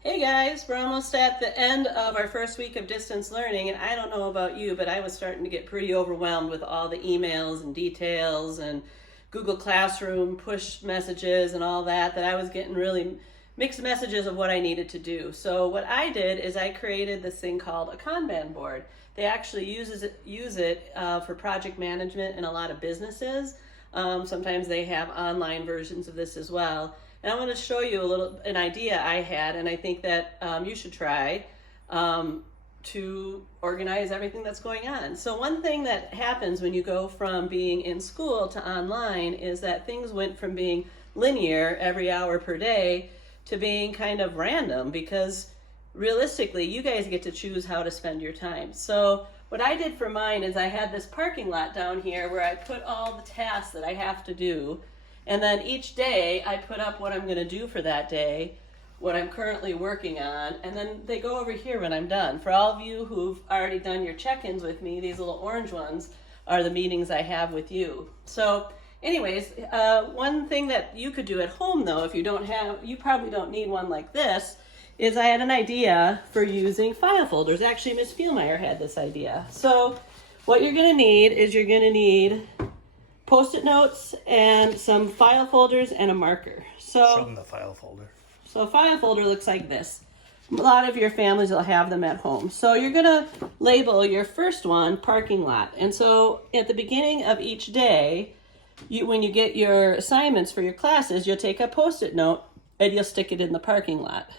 Hey guys, we're almost at the end of our first week of distance learning, and I don't know about you, but I was starting to get pretty overwhelmed with all the emails and details and Google Classroom push messages and all that I was getting really mixed messages of what I needed to do. So what I did is I created this thing called a Kanban board. They actually use it for project management in a lot of businesses. Sometimes they have online versions of this as well. And I want to show you an idea I had, and I think that you should try to organize everything that's going on. So one thing that happens when you go from being in school to online is that things went from being linear every hour per day to being kind of random, because realistically you guys get to choose how to spend your time. So what I did for mine is I had this parking lot down here where I put all the tasks that I have to do. And then each day I put up what I'm going to do for that day, what I'm currently working on, and then they go over here when I'm done. For all of you who've already done your check-ins with me, these little orange ones are the meetings I have with you. So anyways, one thing that you could do at home though, if you probably don't need one like this, is I had an idea for using file folders. Actually, Miss Spielmeyer had this idea. So what you're going to need is you're going to need Post-it notes and some file folders and a marker. Show them the file folder. So a file folder looks like this. A lot of your families will have them at home. So you're gonna label your first one parking lot. And so at the beginning of each day, when you get your assignments for your classes, you'll take a Post-it note and you'll stick it in the parking lot.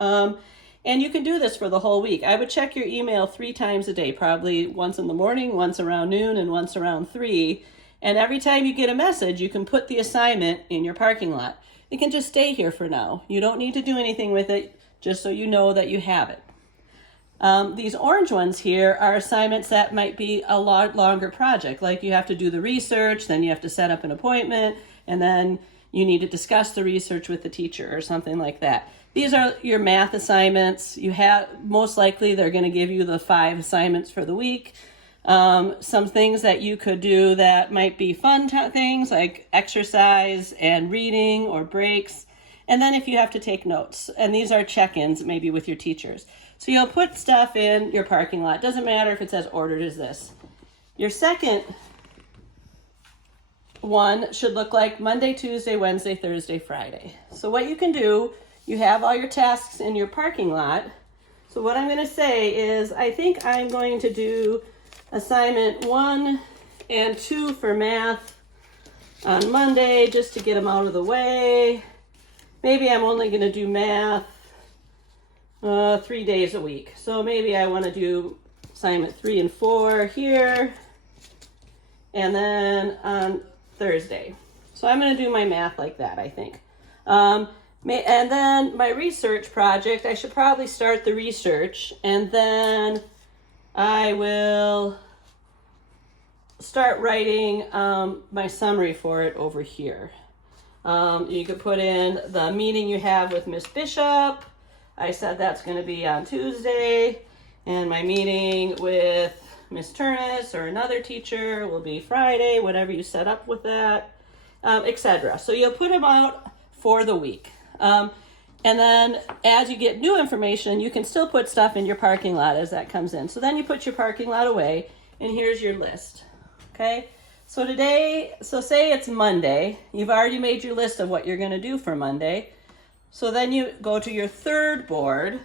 And you can do this for the whole week. I would check your email 3 times a day, probably once in the morning, once around noon, and once around 3. And every time you get a message, you can put the assignment in your parking lot. It can just stay here for now. You don't need to do anything with it, just so you know that you have it. These orange ones here are assignments that might be a lot longer project, like you have to do the research, then you have to set up an appointment, and then you need to discuss the research with the teacher or something like that. These are your math assignments. Most likely they're going to give you the 5 assignments for the week. Some things that you could do that might be fun things like exercise and reading or breaks. And then if you have to take notes, and these are check-ins maybe with your teachers. So you'll put stuff in your parking lot. Doesn't matter if it's as ordered as this. Your second one should look like Monday, Tuesday, Wednesday, Thursday, Friday. So what you can do, you have all your tasks in your parking lot. So what I'm going to say is I think I'm going to do assignment 1 and 2 for math on Monday, just to get them out of the way. Maybe I'm only going to do math 3 days a week. So maybe I want to do assignment 3 and 4 here, and then on Thursday. So I'm going to do my math like that, I think. And then my research project, I should probably start the research, and then I will start writing my summary for it over here. You could put in the meeting you have with Miss Bishop. I said that's going to be on Tuesday, and my meeting with Miss Turnus or another teacher will be Friday, whatever you set up with that, etc. So you'll put them out for the week. And then as you get new information, you can still put stuff in your parking lot as that comes in. So then you put your parking lot away, and here's your list. Okay? So say it's Monday. You've already made your list of what you're going to do for Monday. So then you go to your third board,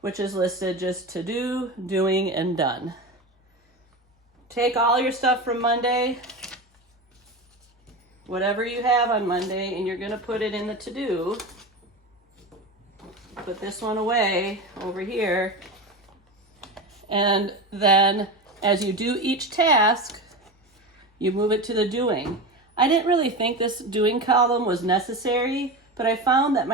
which is listed just to do, doing, and done. Take all your stuff from Monday, whatever you have on Monday, and you're going to put it in the to-do. Put this one away over here. And then as you do each task, you move it to the doing. I didn't really think this doing column was necessary, but I found that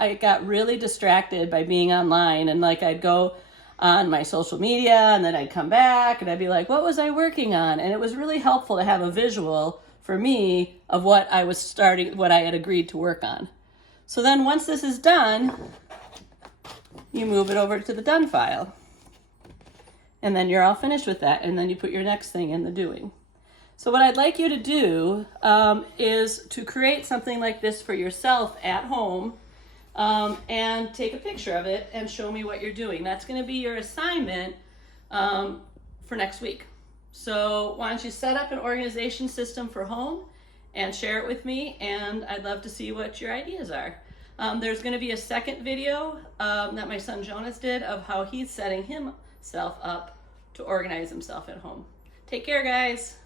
I got really distracted by being online, and like I'd go on my social media and then I'd come back and I'd be like, what was I working on? And it was really helpful to have a visual for me of what I had agreed to work on. So then once this is done, you move it over to the done file. And then you're all finished with that. And then you put your next thing in the doing. So what I'd like you to do is to create something like this for yourself at home. and take a picture of it and show me what you're doing. That's going to be your assignment for next week. So why don't you set up an organization system for home and share it with me, and I'd love to see what your ideas are. There's going to be a second video that my son Jonas did of how he's setting himself up to organize himself at home. Take care, guys.